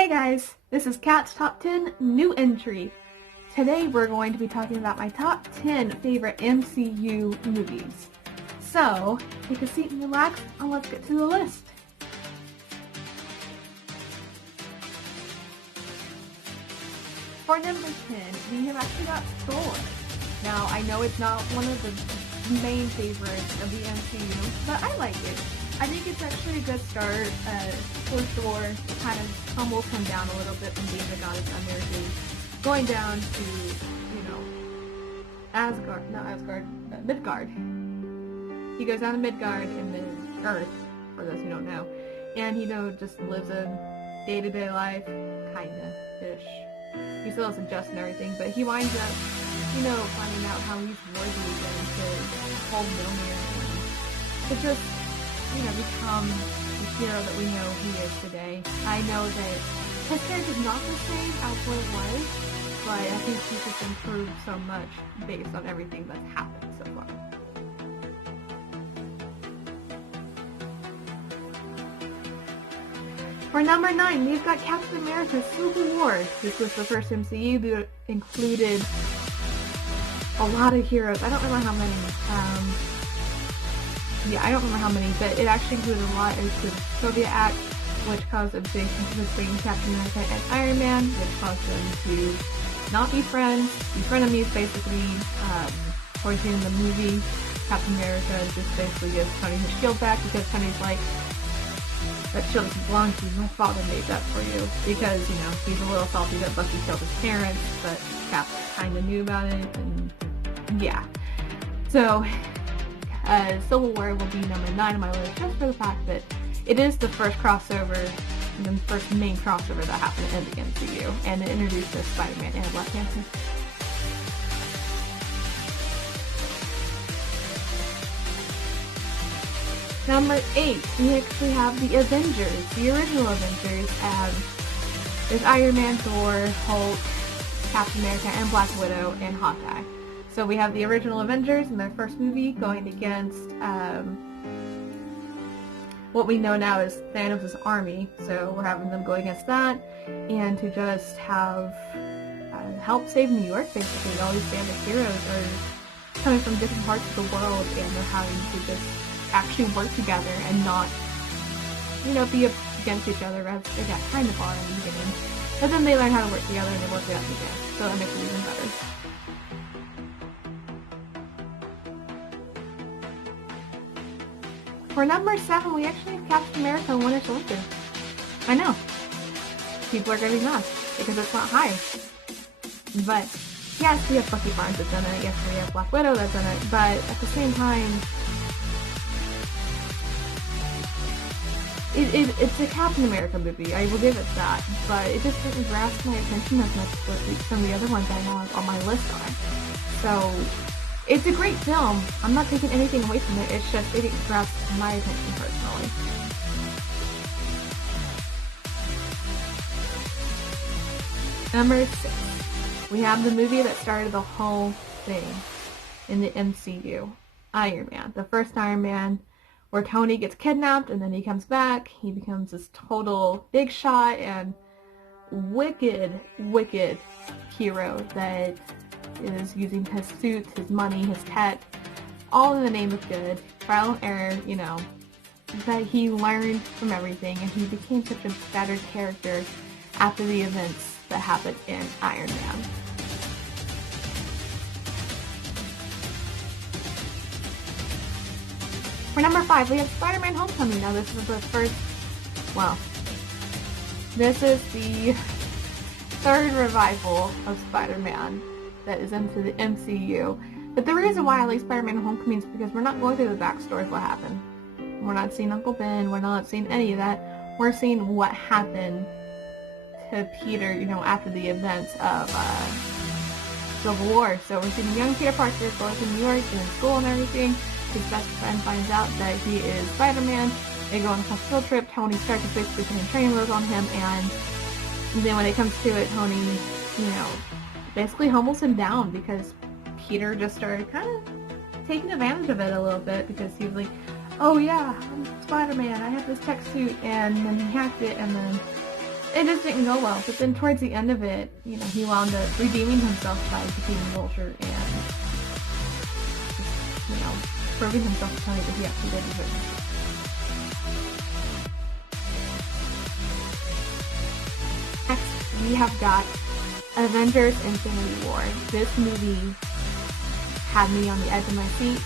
Hey guys, this is Kat's Top 10 New Entry. Today we're going to be talking about my top 10 favorite MCU movies. So, take a seat and relax, and let's get to the list. For number 10, we have actually got Thor. Now, I know it's not one of the main favorites of the MCU, but I like it. I think it's actually a good start for Thor to kind of humble him down a little bit from being the god of thunder to going down to, Midgard. He goes down to Midgard in the Earth, for those who don't know, and he just lives a day-to-day life, kinda-ish. He still doesn't adjust and everything, but he winds up, finding out how he's worthy again to hold Mjolnir and to just become the hero that we know he is today. I know that his character is not the same as what it was, but I think he's just improved so much based on everything that's happened so far. For number 9, we've got Captain America Civil War. This was the first MCU that included a lot of heroes. I don't remember how many. I don't remember how many, but it actually included a lot. It included the Soviet Act, which caused a big conflict between Captain America and Iron Man, which caused them to not be friends, be frenemies basically. Towards the end of the movie, Captain America just basically gives Tony his shield back because Tony's like, that shield doesn't belong to you, my father made that for you. Because, he's a little salty that Bucky killed his parents, but Cap kinda knew about it, and yeah. So, Civil War will be number 9 on my list just for the fact that it is the first crossover, the first main crossover that happened in the MCU, and it introduced us Spider-Man and Black Panther. Number 8, we actually have the Avengers, the original Avengers, there's Iron Man, Thor, Hulk, Captain America, and Black Widow, and Hawkeye. So we have the original Avengers in their first movie going against what we know now as Thanos' army. So we're having them go against that, and to just have help save New York, basically. All these band of heroes are coming from different parts of the world, and they're having to just actually work together and not, be up against each other as they got kind of are in the beginning. But then they learn how to work together and they work it out together. So that makes it even better. For number 7, we actually have Captain America Winter Soldier. I know. People are going to be mad because it's not high. But yes, we have Bucky Barnes that's in it. Yes, we have Black Widow that's in it. But at the same time, it's a Captain America movie. I will give it that. But it just didn't grasp my attention as much as some of the other ones I have on my list are. So it's a great film. I'm not taking anything away from it. It's just it didn't grasp my attention personally. Number 6. We have the movie that started the whole thing in the MCU. Iron Man. The first Iron Man, where Tony gets kidnapped and then he comes back. He becomes this total big shot and wicked hero that is using his suits, his money, his tech, all in the name of good, trial and error, that he learned from everything, and he became such a better character after the events that happened in Iron Man. For number 5, we have Spider-Man Homecoming. Now this is the third revival of Spider-Man that is into the MCU. But the reason why I like Spider-Man Homecoming is because we're not going through the backstory of what happened. We're not seeing Uncle Ben, we're not seeing any of that. We're seeing what happened to Peter, after the events of Civil War. So we're seeing young Peter Parker going to New York, doing school and everything. His best friend finds out that he is Spider-Man. They go on a field trip. Tony starts to basically putting training wheels on him, and then when it comes to it, Tony, basically humbles him down because Peter just started kind of taking advantage of it a little bit because he was like, oh yeah, I'm Spider-Man, I have this tech suit, and then he hacked it, and then it just didn't go well. But then towards the end of it, you know, he wound up redeeming himself by defeating Vulture and, you know, proving himself to Tony that he actually did deserve it. Next, we have got Avengers Infinity War. This movie had me on the edge of my seat.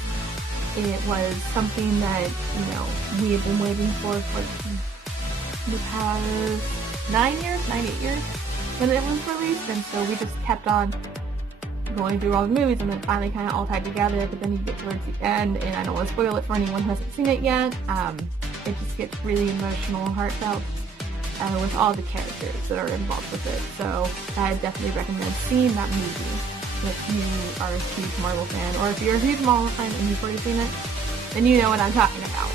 It was something that, you know, we had been waiting for the past 8 years when it was released, and so we just kept on going through all the movies, and then finally kind of all tied together. But then you get towards the end, and I don't want to spoil it for anyone who hasn't seen it yet. It just gets really emotional and heartfelt with all the characters that are involved with it. So I definitely recommend seeing that movie if you are a huge Marvel fan, or if you're a huge Marvel fan and you've already seen it, then you know what I'm talking about.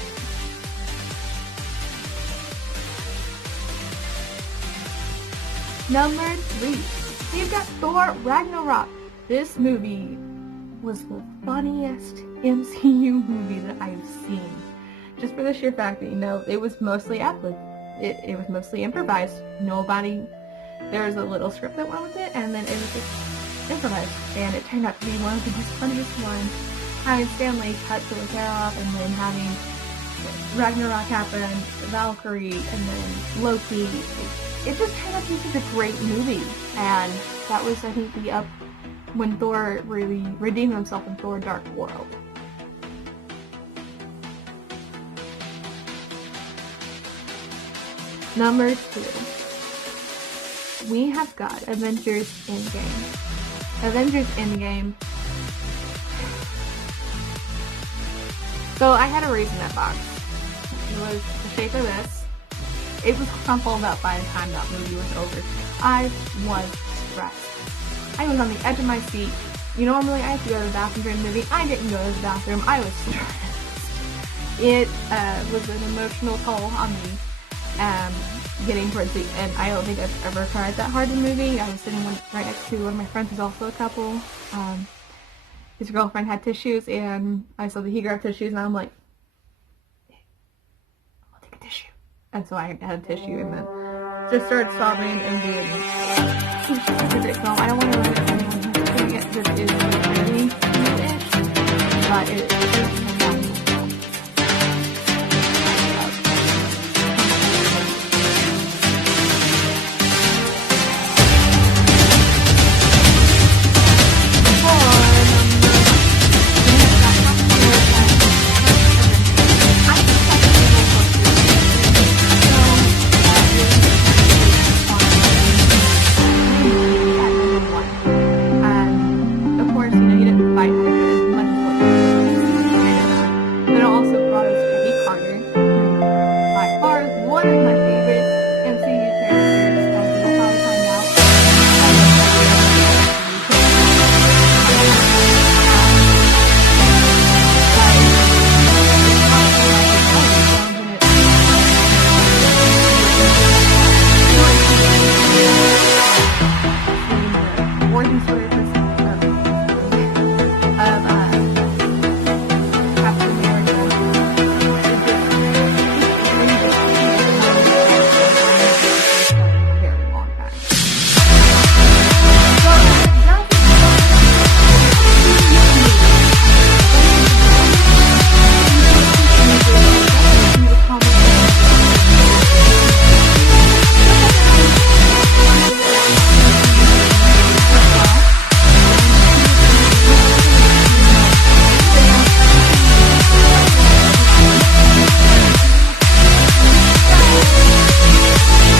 Number 3, we've got Thor Ragnarok. This movie was the funniest MCU movie that I've seen. Just for the sheer fact that, you know, it was mostly ad-lib. It was mostly improvised. There was a little script that went with it, and then it was just improvised. And it turned out to be one of the most funniest ones. Having Stanley cut the hair off, and then having Ragnarok happen, Valkyrie, and then Loki. It just turned out to be such a great movie. And that was, I think, when Thor really redeemed himself in Thor Dark World. Number 2, we have got Avengers Endgame. Avengers Endgame. So I had a reason that box. It was the shape of this. It was crumpled up by the time that movie was over. I was stressed. I was on the edge of my seat. You know, normally I have to go to the bathroom during the movie. I didn't go to the bathroom. I was stressed. It was an emotional toll on me. Getting towards the end. I don't think I've ever cried that hard in a movie. I was sitting right next to one of my friends who's also a couple. His girlfriend had tissues, and I saw that he grabbed tissues, and I'm like, I'll take a tissue. And so I had a tissue, and then just started sobbing and being specific film. I don't want to let anyone who's doing it. This is really good-ish, but it is